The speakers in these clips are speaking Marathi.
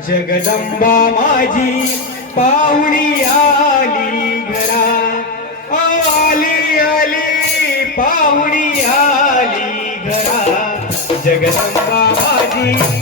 जगदंबा माझी पाहुणी आली घरा. आली आली पाहुणी आली घरा. जगदंबा माझी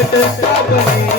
Stop it. Stop it.